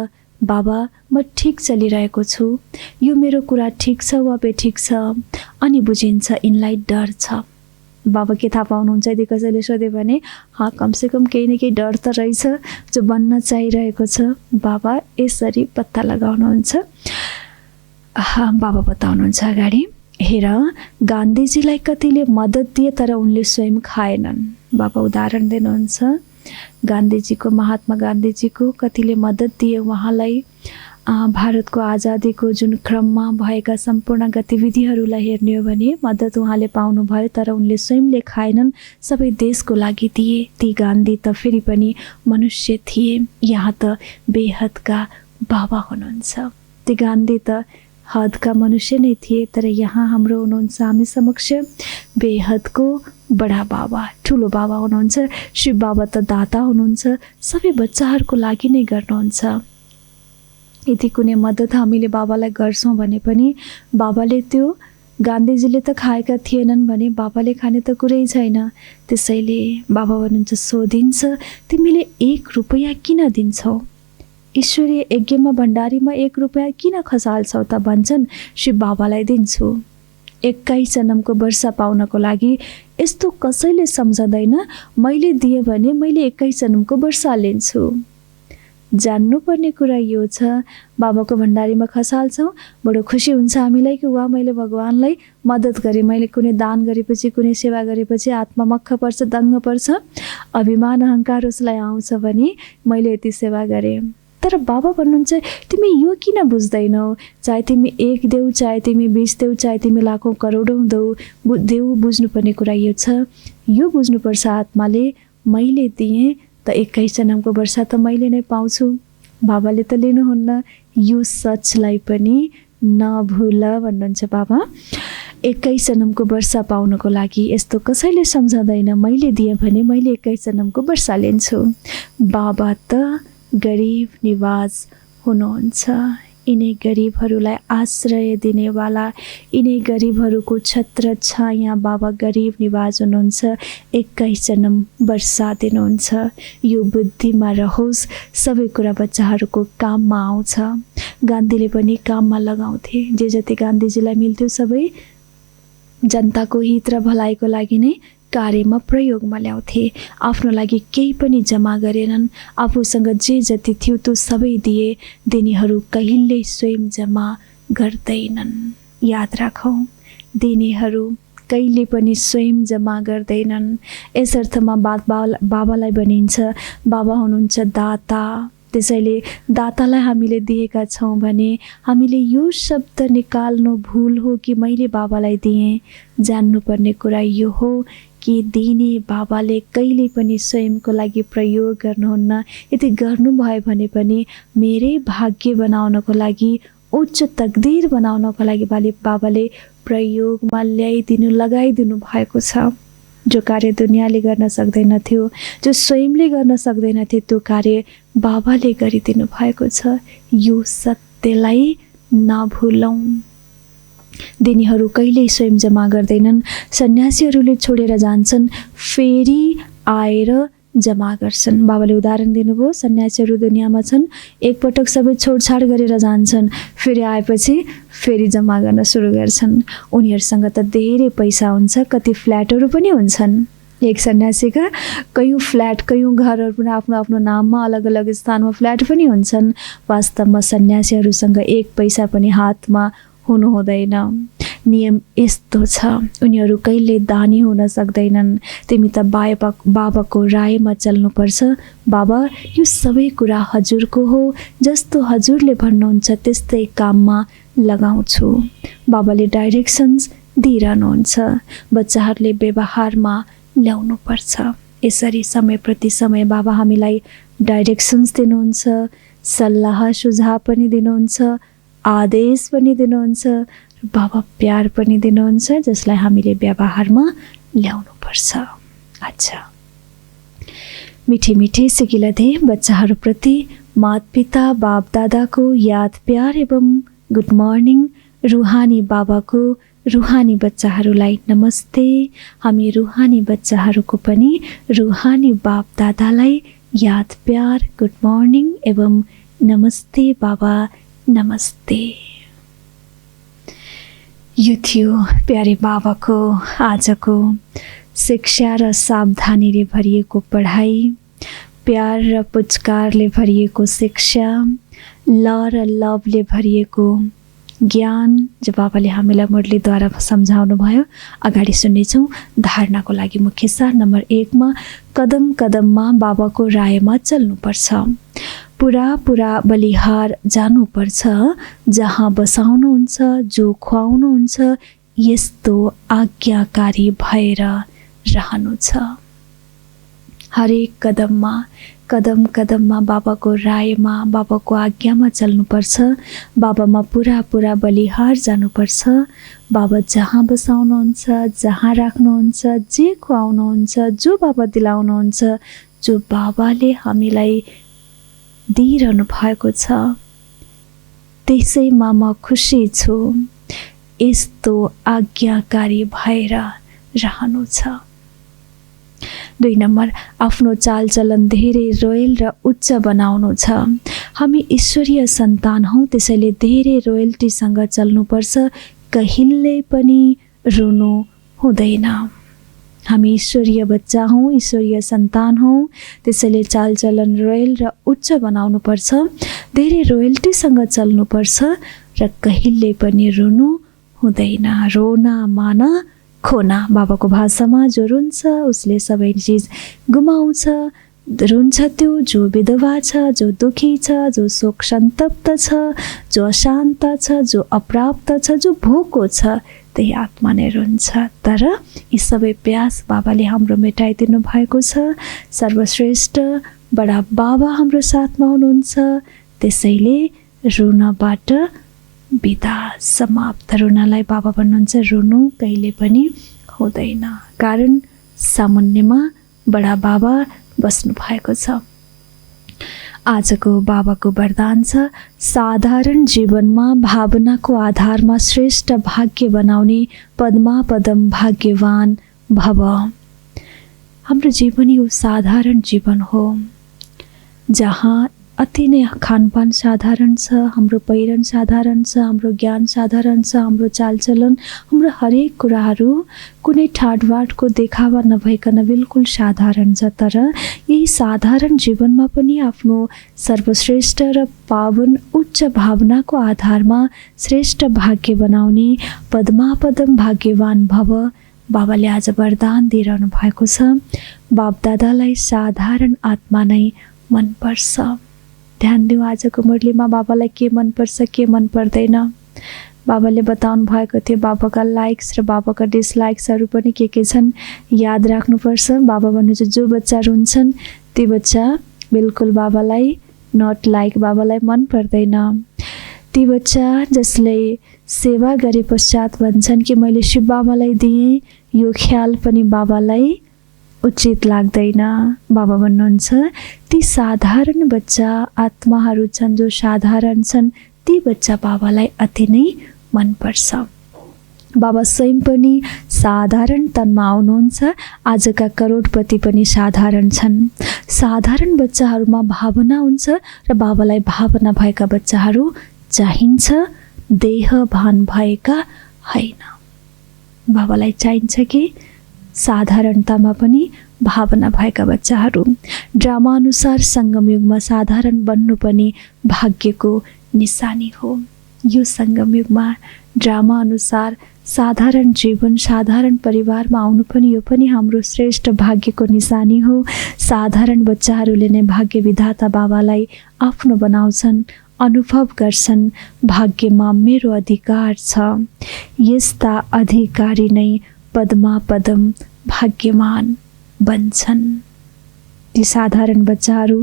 बाबा म ठिक चलिरहेको छु, यो मेरो कुरा ठिक छ वा बेठिक छ? अनि बुझिन्छ यिनलाई डर छ। बाबा के थाहा पाउनुहुन्छ यदि कसैले सोध्यो भने, कमसेकम केही न केही डर त रहेछ जो बन्न चाहिरहेको छ। बाबा यसरी पत्ता लगाउनुहुन्छ। बाबा बताउनुहुन्छ अगाडि, हेर गान्धीजीलाई कतिले मद्दत दिए तर उनले स्वयं खाएनन्। बाबा उदाहरण दिनुहुन्छ, गान्धीजीको, महात्मा गान्धीजीको कतिले मद्दत दिए उहाँलाई। भारतको आजादीको जुन क्रममा भएका सम्पूर्ण गतिविधिहरूलाई हेर्ने हो भने मद्दत उहाँले पाउनुभयो, तर उनले स्वयंले खाएनन्, सबै देशको लागि दिए। ती गान्धी त फेरि पनि मनुष्य थिए, यहाँ त बेहदका बाबा हुनुहुन्छ। ती गान्धी त हदका मनुष्य नै थिए, तर यहाँ हाम्रो हुनुहुन्छ हामी समक्ष बेहदको बडा बाबा, ठुलो बाबा हुनुहुन्छ। शिव बाबा त दाता हुनुहुन्छ, सबै बच्चाहरूको लागि नै गर्नुहुन्छ। यदि कुनै मद्दत हामीले बाबालाई गर्छौँ भने पनि बाबाले त्यो गान्धीजीले त खाएका थिएनन् भने बाबाले खाने त कुरै छैन। त्यसैले बाबा भन्नुहुन्छ सोधिन्छ तिमीले 1 रुपैयाँ किन दिन्छौ? ईश्वरीय यज्ञमा भण्डारीमा 1 रुपैयाँ किन खसाल्छौ त भन्छन्। शिव बाबालाई दिन्छु। 21 जन्मको वर्षा पाउनको लागि यस्तो कसैले सम्झँदैन, मैले दिएँ भने मैले 21 जन्मको वर्षा लिन्छु। जान्नुपर्ने कुरा यो छ, बाबाको भण्डारीमा खसाल्छौँ, बडो खुसी हुन्छ हामीलाई कि वा मैले भगवानलाई मद्दत गरेँ, मैले कुनै दान गरेपछि, कुनै सेवा गरेपछि आत्मा मक्ख पर्छ, दङ्ग पर्छ, अभिमान अहङ्कार उसलाई आउँछ भने मैले यति सेवा गरेँ। तर बाबा भन्नुहुन्छ तिमी यो किन बुझ्दैनौ? चाहे तिमी 1 देऊ, चाहे तिमी 20 देऊ, चाहे तिमी लाखौँ करोडौँ देऊ, बुझ्नुपर्ने कुरा यो छ, यो बुझ्नुपर्छ आत्माले मैले दिएँ त 21 जन्मको वर्षा त मैले नै पाउँछु, बाबाले त लिनुहुन्न। यो सचलाई पनि नभुल भन्नुहुन्छ बाबा। 21 जन्मको वर्षा पाउनको लागि यस्तो कसैले सम्झँदैन, मैले दिएँ भने मैले 21 जन्मको वर्षा लिन्छु। बाबा त गरिब निवाज हुनुहुन्छ, यिनै गरिबहरूलाई आश्रय दिनेवाला, यिनै गरिबहरूको छत्र छाया बाबा गरिब निवाज हुनुहुन्छ। 21 जन्म वर्षा दिनुहुन्छ। यो बुद्धिमा रहोस्, सबै कुरा बच्चाहरूको काममा आउँछ। गान्धीले पनि काममा लगाउँथे, जे जति गान्धीजीलाई मिल्थ्यो सबै जनताको हित र भलाइको लागि नै कार्यमा प्रयोगमा ल्याउँथे। आफ्नो लागि केही पनि जम्मा गरेनन्, आफूसँग जे जति थियो त्यो सबै दिए। दिनेहरू कहिल्यै स्वयं जम्मा गर्दैनन्। याद राखौँ, दिनेहरू कहिले पनि स्वयं जम्मा गर्दैनन्। यस अर्थमा बाबालाई भनिन्छ बाबा हुनुहुन्छ दाता। त्यसैले दातालाई हामीले दिएका छौँ भने हामीले यो शब्द निकाल्नु भुल हो कि मैले बाबालाई दिएँ। जान्नुपर्ने कुरा यो हो कि दिने बाबाले कहिले पनि स्वयंको लागि प्रयोग गर्नुहुन्न। यदि गर्नुभयो भने पनि मेरै भाग्य बनाउनको लागि, उच्च तकदीर बनाउनको लागि बाबाले प्रयोगमा ल्याइदिनु, लगाइदिनु भएको छ। जो कार्य दुनियाँले गर्न सक्दैनथ्यो, जो स्वयंले गर्न सक्दैनथ्यो, त्यो कार्य बाबाले गरिदिनु भएको छ। यो सत्यलाई नभुलौँ। दिनेहरू कहिल्यै स्वयं जम्मा गर्दैनन्। सन्यासीहरूले छोडेर जान्छन्, फेरि आएर जम्मा गर्छन्। बाबाले उदाहरण दिनुभयो, सन्यासीहरू दुनियाँमा छन्, एकपटक सबै छोडछाड गरेर जान्छन्, फेरि आएपछि फेरि जम्मा गर्न सुरु गर्छन्। उनीहरूसँग त धेरै पैसा हुन्छ, कति फ्ल्याटहरू पनि हुन्छन्। एक सन्यासीका कयौँ फ्ल्याट, कयौँ घरहरू पनि आफ्नो आफ्नो नाममा अलग अलग स्थानमा फ्ल्याट पनि हुन्छन्। वास्तवमा सन्यासीहरूसँग 1 पैसा पनि हातमा हुनु हुँदैन। नियम यस्तो छ, उनीहरू कहिले दानी हुन सक्दैनन्। तिमी त बाबाको रायमा चल्नुपर्छ। बाबा यो सबै कुरा हजुरको हो, जस्तो हजुरले भन्नुहुन्छ त्यस्तै काममा लगाउँछु। बाबाले डाइरेक्सन्स दिइरहनुहुन्छ, बच्चाहरूले व्यवहारमा ल्याउनुपर्छ। यसरी समय प्रति समय बाबा हामीलाई डाइरेक्सन्स दिनुहुन्छ, सल्लाह सुझाव पनि दिनुहुन्छ, आदेश पनि दिनुहुन्छ, बाबा प्यार पनि दिनुहुन्छ, जसलाई हामीले व्यवहारमा ल्याउनुपर्छ। अच्छा, मिठी मिठी सिकिलथे बच्चाहरूप्रति माता-पिता बाप दादाको याद प्यार एवं गुड मर्निङ। रुहानी बाबाको रुहानी बच्चाहरूलाई नमस्ते। हामी रुहानी बच्चाहरूको पनि रुहानी बाप दादालाई याद प्यार, गुड मर्निङ एवं नमस्ते बाबा, नमस्ते। यो थियो प्यारे बाबाको आजको शिक्षा र सावधानीले भरिएको पढाइ, प्यार र पुचकारले भरिएको शिक्षा, ल र लभले भरिएको ज्ञान जो बाबाले हामीलाई मुरलीद्वारा सम्झाउनु भयो अगाडि सुन्नेछौँ। धारणाको लागि मुख्य सार नम्बर 1 मा कदम कदममा बाबाको रायमा चल्नुपर्छ। पुरा बलिहार जानुपर्छ। जहाँ बसाउनुहुन्छ, जो खुवाउनुहुन्छ, यस्तो आज्ञाकारी भएर रहनु छ। हरेक कदम कदममा बाबाको रायमा, बाबाको आज्ञामा चल्नुपर्छ। बाबामा पुरा बलिहार जानुपर्छ। बाबा जहाँ बसाउनुहुन्छ, जहाँ राख्नुहुन्छ, जे खुवाउनुहुन्छ, जो बाबा दिलाउनुहुन्छ, जो बाबाले हामीलाई दिइरहनु भएको छ, त्यसैमा म खुसी छु। यस्तो आज्ञाकारी भएर रहनु छ। 2 नम्बर आफ्नो चालचलन धेरै रोयल र उच्च बनाउनु छ। हामी ईश्वरीय सन्तान हौँ, त्यसैले धेरै रोयल्टीसँग चल्नुपर्छ। कहिल्यै पनि रुनु हुँदैन। हामी ईश्वरीय बच्चा हौँ, ईश्वरीय सन्तान हौँ, त्यसैले चालचलन रोयल र उच्च बनाउनुपर्छ। धेरै रोयल्टीसँग चल्नुपर्छ र कहिल्यै पनि रुनु हुँदैन। रोना माना खोना। बाबाको भाषामा जो रुन्छ उसले सबै चिज गुमाउँछ। रुन्छ त्यो जो विधवा छ, जो दुखी छ, जो शोक सन्तप्त छ, जो अशान्त छ, जो अप्राप्त छ, जो भोको छ, त्यही आत्मा नै रुन्छ। तर यी सबै प्यास बाबाले हाम्रो मेटाइदिनु भएको छ। सर्वश्रेष्ठ बडा बाबा हाम्रो साथमा हुनुहुन्छ। त्यसैले रुनबाट बिदा समाप्त। रुनलाई बाबा भन्नुहुन्छ रुनु कहिले पनि हुँदैन, कारण सामुन्नेमा बडा बाबा बस्नु भएको छ। आजको बाबाको वरदान छ साधारण जीवनमा भावनाको आधारमा श्रेष्ठ भाग्य बनाउने पद्मापदम भाग्यवान भव। हाम्रो जीवन यो साधारण जीवन हो, जहाँ अति नै खानपान साधारण छ, हाम्रो पहिरन साधारण छ, हाम्रो ज्ञान साधारण छ, हाम्रो चालचलन, हाम्रो हरेक कुराहरू कुनै ठाडवाडको देखावा नभइकन बिल्कुल साधारण छ। तर यही साधारण जीवनमा पनि आफ्नो सर्वश्रेष्ठ र पावन उच्च भावनाको आधारमा श्रेष्ठ भाग्य बनाउने पद्मापदम भाग्यवान भव। बाबाले आज वरदान दिइरहनु भएको छ। बापदादालाई साधारण आत्मा नै मनपर्छ। ध्यान दिउँ, आजको मुरलीमा बाबालाई के मनपर्छ, के मन पर्दैन। बाबाले बताउनु भएको थियो बाबाका लाइक्स र बाबाका डिसलाइक्सहरू पनि के छन् याद राख्नुपर्छ। बाबा भन्नुहुन्छ जो बच्चा रुन्छन् ती बच्चा बिल्कुल बाबालाई नट लाइक, बाबालाई मन पर्दैन। ती बच्चा जसले सेवा गरे पश्चात भन्छन् कि मैले शिव बाबालाई दिएँ, यो ख्याल पनि बाबालाई उचित लाग्दैन। बाबा भन्नुहुन्छ ती साधारण बच्चा आत्माहरू छन् जो साधारण छन्, ती बच्चा बाबालाई अति नै मनपर्छ। बाबा स्वयं पनि साधारण तनमा आउनुहुन्छ। आजका करोडपति पनि साधारण छन्। साधारण बच्चाहरूमा भावना हुन्छ र बाबालाई भावना भएका बच्चाहरू चाहिन्छ, देहभान भएका होइन। बाबालाई चाहिन्छ कि साधारणतामा पनि भावना भएका बच्चाहरू। ड्रामा अनुसार सङ्गम युगमा साधारण बन्नु पनि भाग्यको निशानी हो। यो सङ्गम युगमा ड्रामा अनुसार साधारण जीवन, साधारण परिवारमा आउनु पनि यो पनि हाम्रो श्रेष्ठ भाग्यको निशानी हो। साधारण बच्चाहरूले नै भाग्य विधाता बाबालाई आफ्नो बनाउँछन्, अनुभव गर्छन् भाग्यमा मेरो अधिकार छ। यस्ता अधिकारी नै पद्मापदम भाग्यमान बन्छन्। ती साधारण बच्चाहरू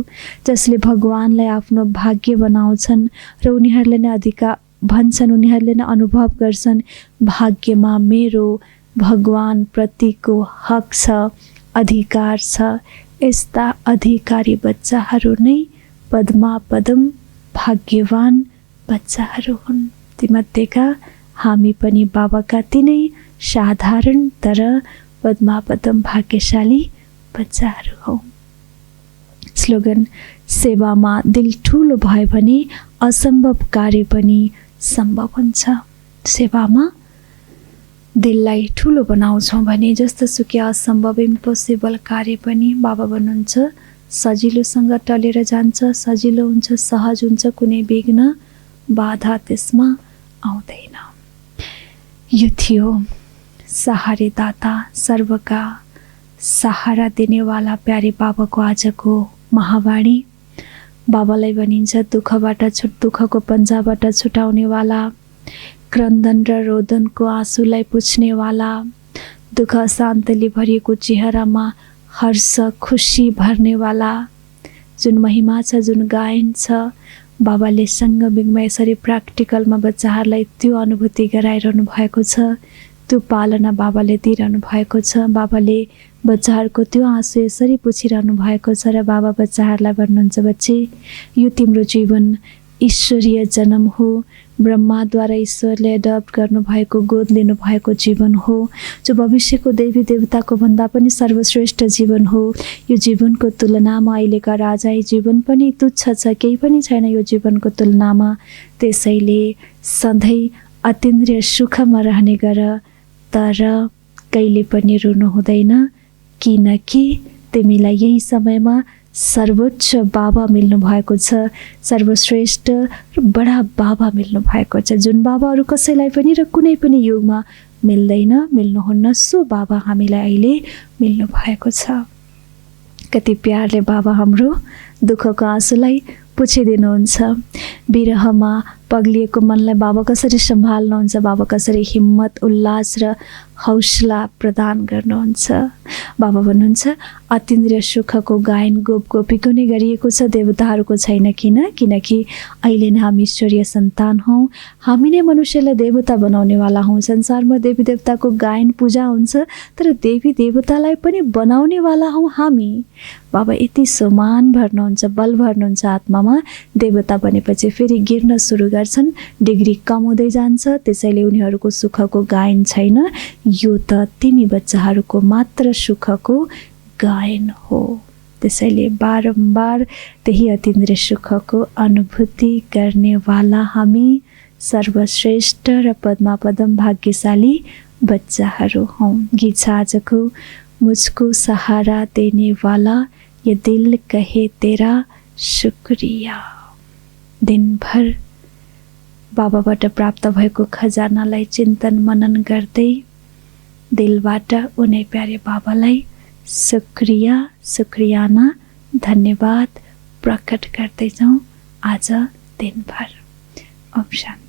जसले भगवानलाई आफ्नो भाग्य बनाउँछन् र उनीहरूले नै अधिकार भन्छन्, उनीहरूले नै अनुभव गर्छन् भाग्यमा मेरो भगवान प्रतिको हक छ, अधिकार छ। यस्ता अधिकारी बच्चाहरू नै पद्मापदम भाग्यवान बच्चाहरू हुन्। तीमध्येका हामी पनि बाबाका तिनै साधारण तर पद्मापदम भाग्यशाली बच्चाहरू हौ। स्लोगन सेवामा दिल ठुलो भयो भने असम्भव कार्य पनि सम्भव हुन्छ। सेवामा दिललाई ठुलो बनाउँछौँ भने जस्तोसुकै असम्भव इम्पोसिबल कार्य पनि बाबा भन्नुहुन्छ सजिलोसँग टलेर जान्छ, सजिलो हुन्छ, सहज हुन्छ। कुनै विघ्न बाधा त्यसमा आउँदैन। यो थियो सहारेदाता, सर्वका सहारा दिनेवाला प्यारे बाबाको आजको महावाणी। बाबालाई भनिन्छ दुःखको पन्जाबाट छुटाउनेवाला, क्रन्दन र रोदनको आँसुलाई पुछ्नेवाला, दुःख शान्तले भरिएको चेहरामा हर्ष खुसी भर्नेवाला। जुन महिमा छ, जुन गायन छ, बाबाले सङ्गमिकमा यसरी प्र्याक्टिकलमा बच्चाहरूलाई त्यो अनुभूति गराइरहनु भएको छ, त्यो पालना बाबाले दिइरहनु भएको छ। बाबाले बच्चाहरूको त्यो आँसु यसरी पुछिरहनु भएको छ र बाबा बच्चाहरूलाई भन्नुहुन्छ, बच्चे यो तिम्रो जीवन ईश्वरीय जन्म हो, ब्रह्माद्वारा ईश्वरले एडप्ट गर्नुभएको, गोद लिनुभएको जीवन हो, जो भविष्यको देवी देवताको भन्दा पनि सर्वश्रेष्ठ जीवन हो। यो जीवनको तुलनामा अहिलेका राजा जीवन पनि तुच्छ छ, केही पनि छैन यो जीवनको तुलनामा। त्यसैले सधैँ अतीन्द्रिय सुखमा रहने गर, तर कहिले पनि रुनु हुँदैन, किनकि तिमीलाई यही समयमा सर्वोच्च बाबा मिल्नु भएको छ, सर्वश्रेष्ठ र बडा बाबा मिल्नु भएको छ, जुन बाबा अरू कसैलाई पनि र कुनै पनि युगमा मिल्दैन, मिल्नुहुन्न, सो बाबा हामीलाई अहिले मिल्नु भएको छ। कति प्यारले बाबा हाम्रो दुःखको आँसुलाई पुछिदिनुहुन्छ। विरहमा पग्लिएको मनलाई बाबा कसरी सम्हाल्नुहुन्छ, बाबा कसरी हिम्मत, उल्लास र हौसला प्रदान गर्नुहुन्छ। बाबा भन्नुहुन्छ, अतीन्द्रिय सुखको गायन गोप गोपीको नै गरिएको छ, देवताहरूको छैन। किनकि अहिले नै हामी ईश्वरीय सन्तान हौँ, हामी नै मनुष्यलाई देवता बनाउनेवाला हौँ। संसारमा देवी देवताको गायन पूजा हुन्छ, तर देवी देवतालाई पनि बनाउनेवाला हौँ हामी। बाबा यति सम्मान भर्नुहुन्छ, बल भर्नुहुन्छ आत्मामा। देवता बनेपछि फेरि गिर्न सुरु गर्छन्, डिग्री कम हुँदै जान्छ, त्यसैले उनीहरूको सुखको गायन छैन। यो त तिमी बच्चाहरूको मात्र सुखको गायन हो। त्यसैले बारम्बार त्यही अतीन्द्रिय सुखको अनुभूति गर्नेवाला हामी सर्वश्रेष्ठ र पद्मापदम भाग्यशाली बच्चाहरू हौँ। गीत छ आजको, मुझको सहारा देने वाला, ये दिल कहे तेरा शुक्रिया। दिनभर बाबाबाट प्राप्त भएको खजानालाई चिन्तन मनन गर्दै दिलबाट उनी प्यारे बाबालाई शुक्रियाना धन्यवाद प्रकट गर्दै जाउँ आज दिनभर। ओम शान्ति।